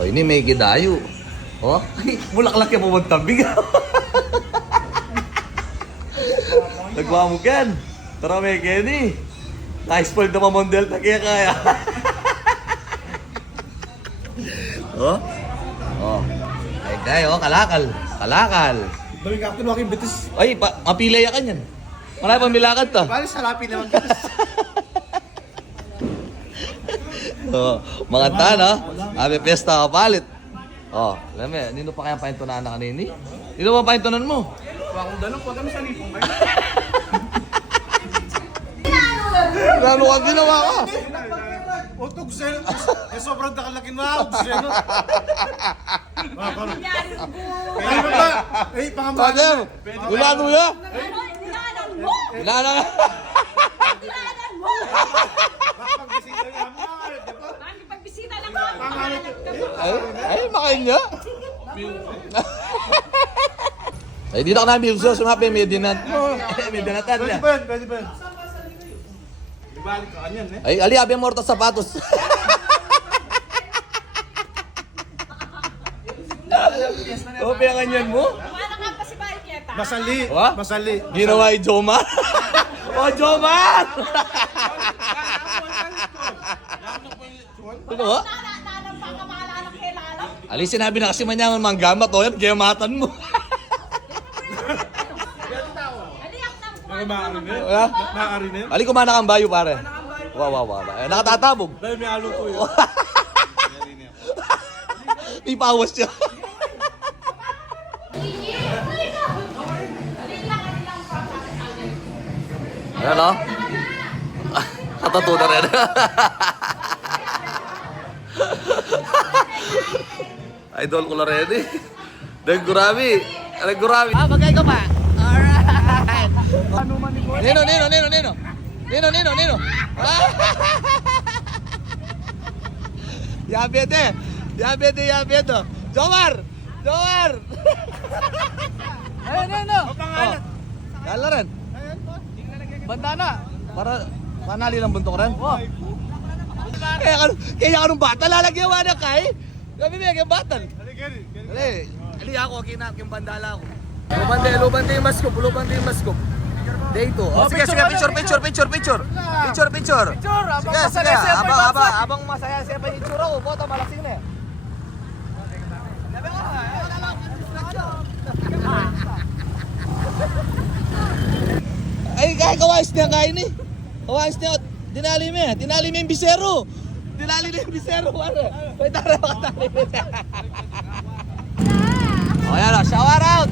O, ini may gidayo. Oh, bulaklak yung pumuntabig. Nagwamugan. Tara, may Kenny. Na-spoiled na mamondel na kaya. Oh? Oh. Ay, kayo, kalakal. Kalakal. Dami ka ako aking bitis. Ay, mapilay ka yan. Marami pang bilakad to. Bali, sarapin naman bitis. Oh, mga tano, abi pesta ka palit. Oh, alam mo, nino pa kaya pahintunan na kanini? Nino pa pahintunan mo? Bakong dalong, pag kami sa lipong kayo. Lalo kang ginawa ka. Otog sa'yo. Eh, sobrang nakalakin mo ako. Sa'yo. Kaya ba? Eh, pangamahal. Father, ulan mo ya? Ilanan mo! Ulan na. Ilanan mo! Pagbisita niya mo. Mami, pagbisita lang ako. Pangalan ka mo. Ay, makain niya. Ay, dito ka na bilso, sumapi, may dinat. May dinatan Pwede niya. ba yan? Pwede ba yan? Ibalik ka kanyan eh. Ay, ali, abi ang mortos sapatos. O, pinanganyan mo? Wala ka pa si Marieta. Masali. Wa? Masali. Ginawa yung Jomar? O, Jomar! Ano ba? Nanang pa ka maalala kay Lalo. Ali, sinabi na kasi manyaman manggamat, o yan, gayamatan mo. Aliyak nang Nakamaari na yun. Wala? Nakamaari na yun. Ali, kumana kang bayo, pare. Wow. Nakatatabog. Dahil may alo ko yun. May pawas siya. Ano? Katatuto rin. Idol ko na rin eh. Nagurami. Ah, magkay ka pa. Alright. Nino. Yabete. Jomar. Ayun. Pangalan. Dalaran. Bandana. Para panali lang buntok rin. Wow. Kaya anong bata lalagyan mo na kay? Gabi may yung batal. Ali ako kinap yung bandala ko. Lubante yung maskop. Dito. Oh, sige, picture. Sige. Abang masaya siya pa yung itsura ko. Boto malasing na eh. Ay, kaya kawais niya kain eh. Kawais niya. Dinali mo yung bisero. Ano? May tara makatali. O, yan o. Shower out.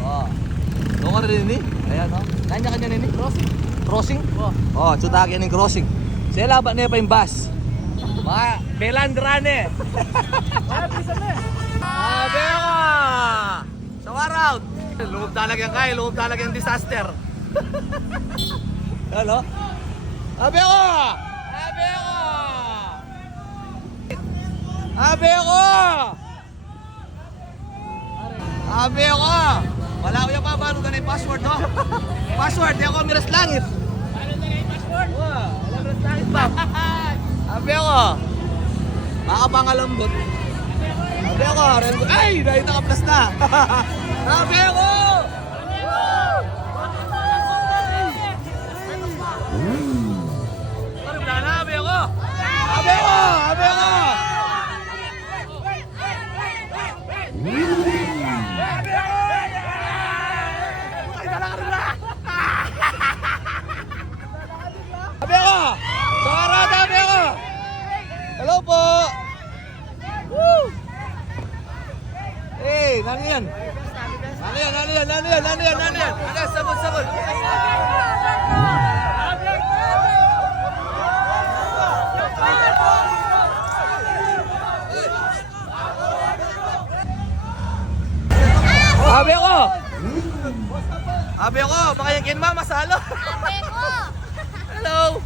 O. Doon ka rin ni. Ayan o. Nanya ka niya ni. Crossing? O, tsutakin yung crossing. Sila ba niya pa yung bus? Mga belandrane. Kaya pisan na eh. Sabi ko. Shower out. Loob talaga yung disaster. Ano? Sabi ko! Wala ko yung paano na yung password, no? Password, di ako miras langit. Paano na yung password? Wala miras langit ba? Sabi ko! Makapangalambot. Sabi ko! Ay! Dahil nakaplas na! Sabi ko! Sabi ko! Hello po! Woo! Hey, nani yan? Sabon! Sabi ko, baka yung kinma masalo. Hello.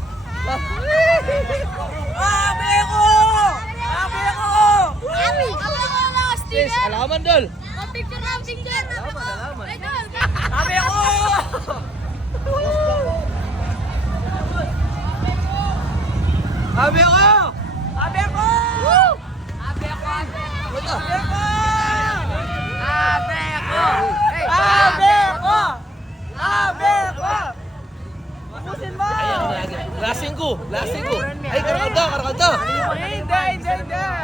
Sis, alaman dol. Alaman. Sabi ko! to. Hindi.